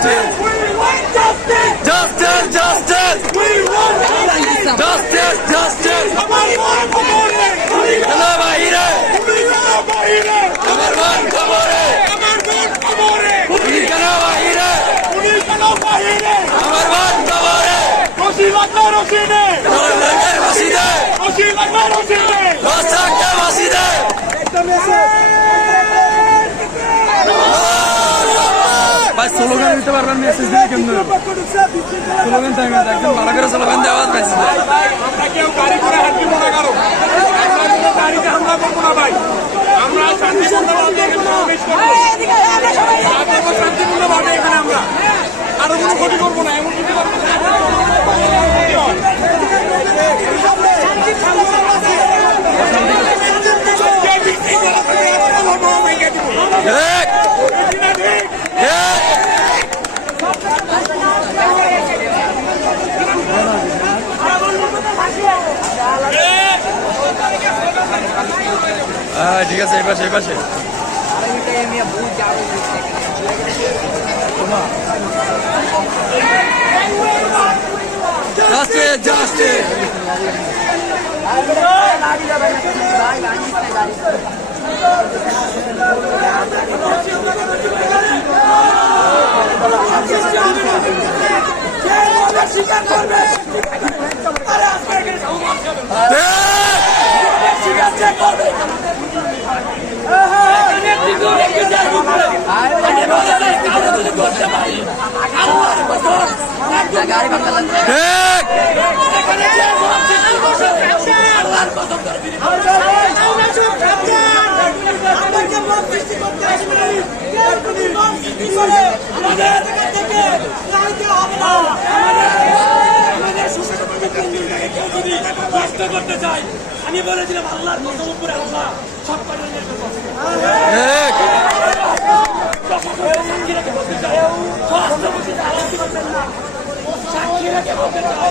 justice. Justice, justice. Justice, justice. Hello, Bahire. Number one, Kabore. Hello, Bahire. Number one, Kabore. ভাই slogan দিতে পারবেন message দিয়ে কেমন slogan থাকে একদম ভালো করে স্লোগান দেওয়া মেসেজ আমরা কেউ গাড়ি করে হাঁটি মনে করো গাড়িতে হামলা করবো না ভাই আমরা শান্তিপূর্ণভাবে এখানে প্রবেশ করবো শান্তিপূর্ণভাবে এখানে আমরা আরো কোনো ক্ষতি করবো না এমন কিছু করবো না ঠিক আছে এই পাশে এই পাশে Justice, justice. করতে চাই আমি বলেছিলাম আল্লাহর কসম উপরে আল্লাহ সব সাক্ষী রেখে বলতে চাই